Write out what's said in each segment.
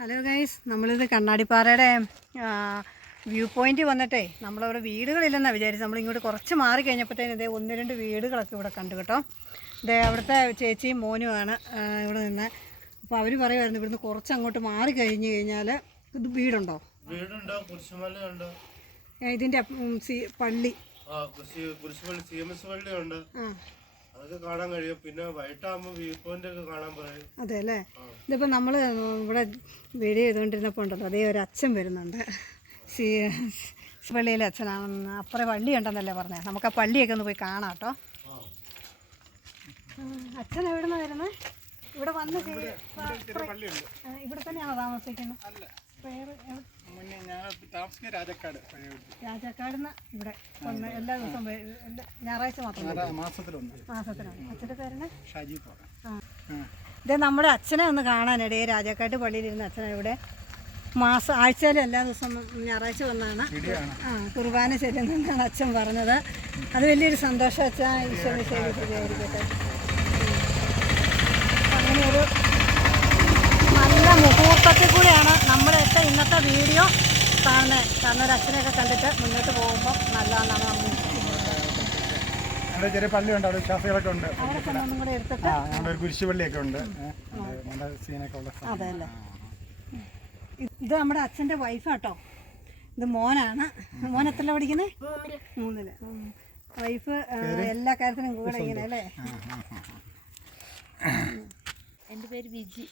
Hello guys, നമ്മളിത് കണ്ണാടിപ്പാറയുടെ view point വന്നിട്ടേ നമ്മളവിടെ വീടുകളില്ലെന്നാണ് വിചാരിച്ചത്. നമ്മളിങ്ങോട്ട് കുറച്ച് മാറി കഴിഞ്ഞപ്പോഴത്തേനും ഇതേ 1-2 വീടുകളൊക്കെ ഇവിടെ കണ്ടു കേട്ടോ. ഇതേ അവിടുത്തെ ചേച്ചിയും മോനുമാണ് ഇവിടെ നിന്ന്. അപ്പോൾ അവർ പറയുമായിരുന്നു ഇവിടുന്ന് കുറച്ച് അങ്ങോട്ട് മാറി കഴിഞ്ഞ് കഴിഞ്ഞാൽ ഇത് വീടുണ്ടോ, ഇതിൻ്റെ പള്ളി അതൊക്കെ കാണാൻ കഴിയും. പിന്നെ വൈകിട്ടാകുമ്പോൾ വ്യൂ പോയിന്റ് ഒക്കെ കാണാൻ പറയും. അതെ അല്ലേ. ഇതിപ്പോൾ നമ്മൾ ഇവിടെ വീഡിയോ ചെയ്തുകൊണ്ടിരുന്നപ്പോൾ ഉണ്ടല്ലോ, അതേ ഒരു അച്ഛൻ വരുന്നുണ്ട്. പള്ളിയിലെ അച്ഛനാണെന്ന്. അപ്പുറം പള്ളി ഉണ്ടെന്നല്ലേ പറഞ്ഞത്. നമുക്ക് ആ പള്ളിയൊക്കെ ഒന്ന് പോയി കാണാം കേട്ടോ. അച്ഛൻ എവിടെ നിന്നാണ് വരുന്നത്? ഇവിടെ വന്ന് ഇവിടെ തന്നെയാണോ താമസിക്കുന്നത്? രാജാക്കാട് ഇവിടെ എല്ലാ ദിവസവും ഞായറാഴ്ച മാത്രം മാസത്തിലാണ്. അച്ഛൻ്റെ പേരാണ് ഇതേ നമ്മുടെ അച്ഛനെ ഒന്ന് കാണാനിടേ. രാജാക്കാട്ട് പള്ളിയിലിരുന്ന അച്ഛനെ ഇവിടെ ആഴ്ചയിലും എല്ലാ ദിവസവും ഞായറാഴ്ച വന്നാണ് കുർബാന ചെല്ലുന്നതെന്നാണ് അച്ഛൻ പറഞ്ഞത്. അത് വലിയൊരു സന്തോഷം അച്ഛാ. ഈശോ വിശേഷിപ്പിക്കുകയായിരിക്കട്ടെ. അങ്ങനെയൊരു നല്ല മുഹൂർത്തത്തിൽ കൂടിയാണ് നമ്മളൊക്കെ ഇന്നത്തെ വീഡിയോ കാണുന്നത്. കാരണം ഒരു അച്ഛനെയൊക്കെ കണ്ടിട്ട് മുന്നോട്ട് പോകുമ്പോൾ നല്ലതാണെന്നാണ് നമ്മൾ ചെറിയ പള്ളിയുണ്ട്, അവിടെ വിശ്വാസികളൊക്കെ ഉണ്ട്. അവിടെ ഒന്നും കൂടെ എടുത്തിട്ട് കുരിശുപള്ളിയൊക്കെ ഉണ്ട്. അതെ അല്ലേ. ഇത് നമ്മുടെ അച്ഛൻ്റെ വൈഫാട്ടോ. ഇത് മോനാണ്. മോൻ എത്രല്ല പഠിക്കുന്നത്? 3-ല്. വൈഫ് എല്ലാ കാര്യത്തിനും കൂടെ ഇങ്ങനെ അല്ലേ. എൻ്റെ പേര് വിജി.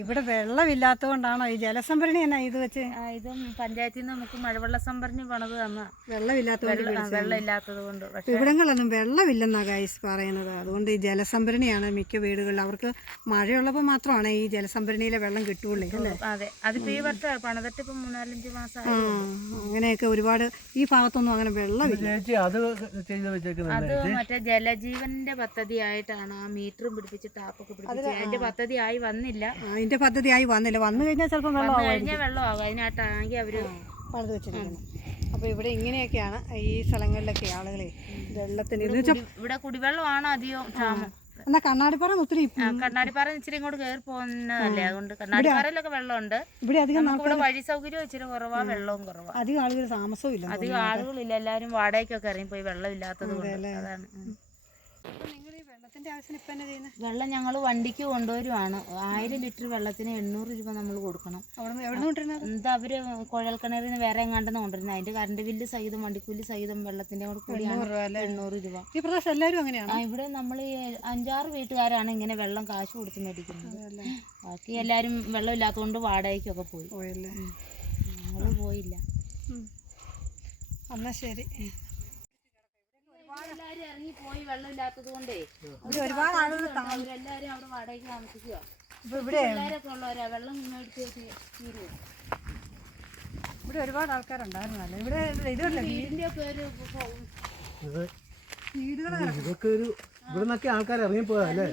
ഇവിടെ വെള്ളമില്ലാത്തത് കൊണ്ടാണോ ഈ ജലസംഭരണി എന്നാ ഇത് വെച്ച്? ഇതും പഞ്ചായത്തിൽ നിന്ന് നമുക്ക് മഴവെള്ള സംഭരണി പണിത് തന്ന. വെള്ളമില്ലാത്തത് കൊണ്ട് ഇവിടങ്ങളൊന്നും വെള്ളമില്ലെന്നാ ഗൈസ് പറയുന്നത്. അതുകൊണ്ട് ഈ ജലസംഭരണിയാണ് മിക്ക വീടുകളിൽ. അവർക്ക് മഴയുള്ളപ്പോൾ മാത്രമാണ് ഈ ജലസംഭരണിയിലെ വെള്ളം കിട്ടുള്ളൂ അല്ലേ. അതെ, അതിപ്പോ ഈ വർഷം പണിതിട്ട് ഇപ്പം 3-4 മാസം. അങ്ങനെയൊക്കെ ഒരുപാട് ഈ ഭാഗത്തൊന്നും അങ്ങനെ വെള്ളമില്ല. അത് മറ്റേ ജലജീവന്റെ പദ്ധതി ആയിട്ടാണ് ആ മീറ്ററും പിടിപ്പിച്ച് ടാപ്പൊക്കെ പിടിപ്പിച്ച്. അതിന്റെ പദ്ധതി ആയി വന്നില്ല. അതിന്റെ പദ്ധതി ആയി വന്നില്ല. വന്നു കഴിഞ്ഞാൽ ചിലപ്പോൾ വെള്ളമാകും. അതിനായിട്ടാണെങ്കിൽ അവര് പണിത് വെച്ചിരിക്കുന്നു. അപ്പോൾ ഇവിടെ ഇങ്ങനെയൊക്കെയാണ് ഈ സ്ഥലങ്ങളിലൊക്കെ ആളുകളെ വെള്ളത്തിന് ഇവിടെ കുടിവെള്ളമാണ് അധികം ക്ഷാമം. എന്നാ കണ്ണാടിപ്പാറ ഒത്തിരി കണ്ണാടിപ്പാറ ഇച്ചിരി ഇങ്ങോട്ട് കയറി പോകുന്നതല്ലേ. അതുകൊണ്ട് കണ്ണാടിപ്പാറയിലൊക്കെ വെള്ളമുണ്ട്. ഇവിടെ അധികം ഇവിടെ വഴി സൗകര്യം ഇച്ചിരി കുറവാ, വെള്ളവും കുറവാ. അധികം ആളുകൾ താമസവും ഇല്ല. അധികം ആളുകളില്ല. എല്ലാവരും വാടകയ്ക്കൊക്കെ ഇറങ്ങിപ്പോയി വെള്ളം ഇല്ലാത്തത് കൊണ്ട്. അതാണ്. വെള്ളം ഞങ്ങൾ വണ്ടിക്ക് കൊണ്ടുവരുവാണ്. 1000 ലിറ്റർ വെള്ളത്തിന് 800 രൂപ നമ്മൾ കൊടുക്കണം. എന്താ അവര് കുഴൽക്കിണറിൽ നിന്ന് വേറെ എങ്ങാണ്ടെന്ന് കൊണ്ടുവരുന്നത്. അതിന്റെ കറണ്ട് ബില്ല് സഹിതം വണ്ടിക്കൂലി സഹിതം വെള്ളത്തിന്റെ കൂടെ കൂടിയാണ് 800 രൂപ. ഈ പ്രദേശം എല്ലാവരും അങ്ങനെയാണ്. ഇവിടെ നമ്മൾ 5-6 വീട്ടുകാരാണ് ഇങ്ങനെ വെള്ളം കാശ് കൊടുത്ത് മേടിക്കുന്നത്. ബാക്കി എല്ലാവരും വെള്ളം ഇല്ലാത്തതുകൊണ്ട് വാടകയ്ക്കൊക്കെ പോയി. ഞങ്ങൾ പോയില്ല. എന്നാ ശരി. എല്ലാരും ഇറങ്ങി പോയി വെള്ളം ഇല്ലാത്തത് കൊണ്ടേ ഒരുപാട് ആളുകൾ എല്ലാരും അവിടെ വാടകയ്ക്ക് താമസിക്കുക. ഇവിടെ ഉള്ളവരാ വെള്ളം മേടിച്ച് തീരുവോ. ഇവിടെ ഒരുപാട് ആൾക്കാരുണ്ടായിരുന്നല്ലോ. ഇവിടെ ഇതല്ലേ വീടിന്റെ പേര് ഇതൊക്കെ ഒരു ഇവിടെ നിന്നൊക്കെ ആൾക്കാർ ഇറങ്ങി പോയതാ.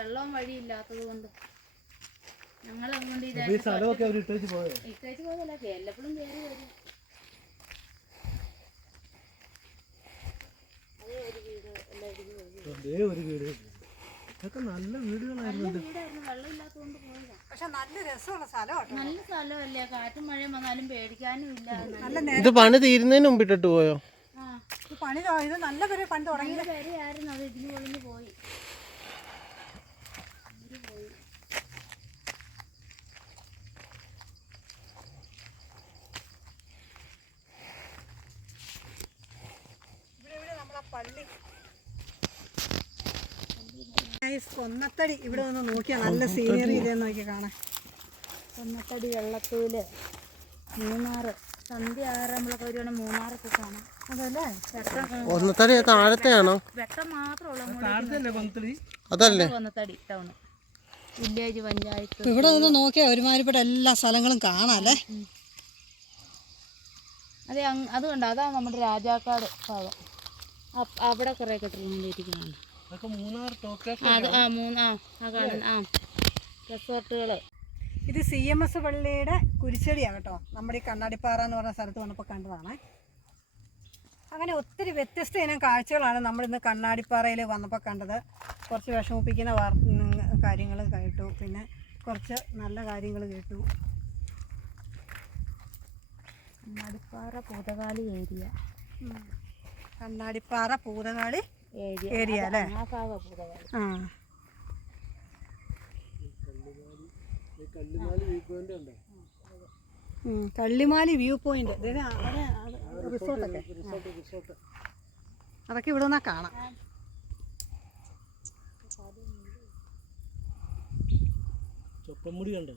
വെള്ളവും വഴിയില്ലാത്തത് കൊണ്ട് ഞങ്ങൾ അതുകൊണ്ട് ഇട്ടേച്ച് പോയതല്ല. എല്ലപ്പോഴും കയറി വരും. ഒരു വീട് ഇതൊക്കെ നല്ല വീടുകളായിരുന്നു. പക്ഷെ നല്ല രസമുള്ള സ്ഥലമാണ്. നല്ല സ്ഥലമല്ലേ. കാറ്റും മഴയും വന്നാലും പേടിക്കാനും ഇല്ല. ഇത് പണി തീരുന്നതിന് മുമ്പ് ഇട്ടിട്ട് പോയോ? പണി ഇത് നല്ല പേര് പണ്ട് തുടങ്ങിയ പേരെയായിരുന്നു. അത് ഇതിന് പൊളിഞ്ഞു പോയി. പള്ളി കൊന്നത്തടി ഇവിടെ ഒന്ന് നോക്കിയാൽ നല്ല സീനറി ഇല്ലെന്ന് നോക്കി കാണാൻ. കൊന്നത്തടി വെള്ളത്തൂല് മൂന്നാറ് സന്ധ്യ ആറാകുമ്പോഴൊക്കെ വരുവാണ്. മൂന്നാറൊക്കെ കാണാം. അതല്ലേ കൊന്നത്തടി താഴത്തെയാണോ? വെട്ടം മാത്രമുള്ള അതല്ലേ കൊന്നത്തടി ടൗൺ വില്ലേജ് പഞ്ചായത്ത്. ഇവിടെ ഒന്ന് നോക്കിയാൽ ഒരുമാതിരിപ്പെട്ട എല്ലാ സ്ഥലങ്ങളും കാണാല്ലേ. അതെ, അതുകൊണ്ട് അതാണ് നമ്മുടെ രാജാക്കാട് ഭാഗം. അവിടെ കുറെ കെട്ടിരിക്കുന്നുണ്ട്. റിസോർട്ടുകൾ. ഇത് CMS പള്ളിയുടെ കുരിശടിയാണ് കേട്ടോ. നമ്മുടെ ഈ കണ്ണാടിപ്പാറ എന്ന് പറഞ്ഞ സ്ഥലത്ത് വന്നപ്പോൾ കണ്ടതാണ്. അങ്ങനെ ഒത്തിരി വ്യത്യസ്ത ഇനം കാഴ്ചകളാണ് നമ്മളിന്ന് കണ്ണാടിപ്പാറയിൽ വന്നപ്പോൾ കണ്ടത്. കുറച്ച് വിഷമിപ്പിക്കുന്ന കാര്യങ്ങൾ കേട്ടു. പിന്നെ കുറച്ച് നല്ല കാര്യങ്ങൾ കേട്ടു. കണ്ണാടിപ്പാറ പൂതകാളി ഏരിയ. കണ്ണാടിപ്പാറ പൂതകാളി ഏരിയ അല്ലേ? ആ ഭാഗ പൂതകാളി. ആ കള്ളിമാലി വ്യൂ പോയിന്റ് റിസോർട്ടൊക്കെ അതൊക്കെ ഇവിടെ നിന്നാ കാണാം. ചൊപ്പമുടി കണ്ടോ?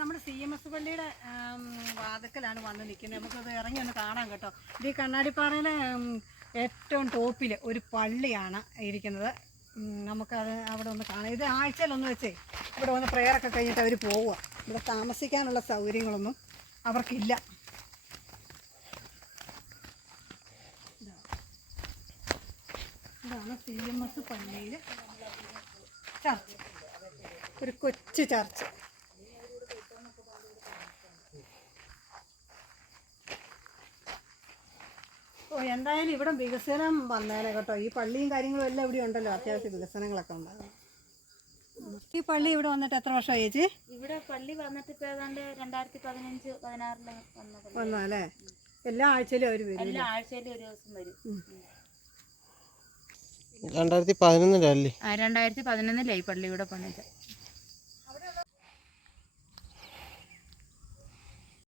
നമ്മുടെ CMS പള്ളിയുടെ വാതിക്കലാണ് വന്ന് നിൽക്കുന്നത്. നമുക്കത് ഇറങ്ങി ഒന്ന് കാണാം കേട്ടോ. ഇത് ഈ കണ്ണാടിപ്പാറയിലെ ഏറ്റവും ടോപ്പിൽ ഒരു പള്ളിയാണ് ഇരിക്കുന്നത്. നമുക്കത് അവിടെ ഒന്ന് കാണാം. ഇത് ആഴ്ചയിലൊന്ന് വെച്ചേ ഇവിടെ വന്ന് പ്രെയറൊക്കെ കഴിഞ്ഞിട്ട് അവർ പോവുക. ഇവിടെ താമസിക്കാനുള്ള സൗകര്യങ്ങളൊന്നും അവർക്കില്ല. ഇതാണ് CMS പള്ളിയിൽ ചർച്ച്, ഒരു കൊച്ചു ചർച്ച്. എന്തായാലും ഇവിടെ വികസനം വന്നേനെ കേട്ടോ. ഈ പള്ളിയും കാര്യങ്ങളും എല്ലാം ഇവിടെ ഉണ്ടല്ലോ, അത്യാവശ്യം വികസനങ്ങളൊക്കെ ഉണ്ടാകും. ഈ പള്ളി ഇവിടെ വന്നിട്ട് എത്ര വർഷമായി ചേച്ചി? ഇവിടെ പള്ളി വന്നിട്ട് ഇപ്പോൾ ഏതാണ്ട് 2015-16 വന്നല്ലേ? എല്ലാ ആഴ്ചയിലും അവർ വരും. എല്ലാ ആഴ്ചയിലും ഒരു ദിവസം വരും. 2011 2011 ഈ പള്ളി ഇവിടെ പണിത്.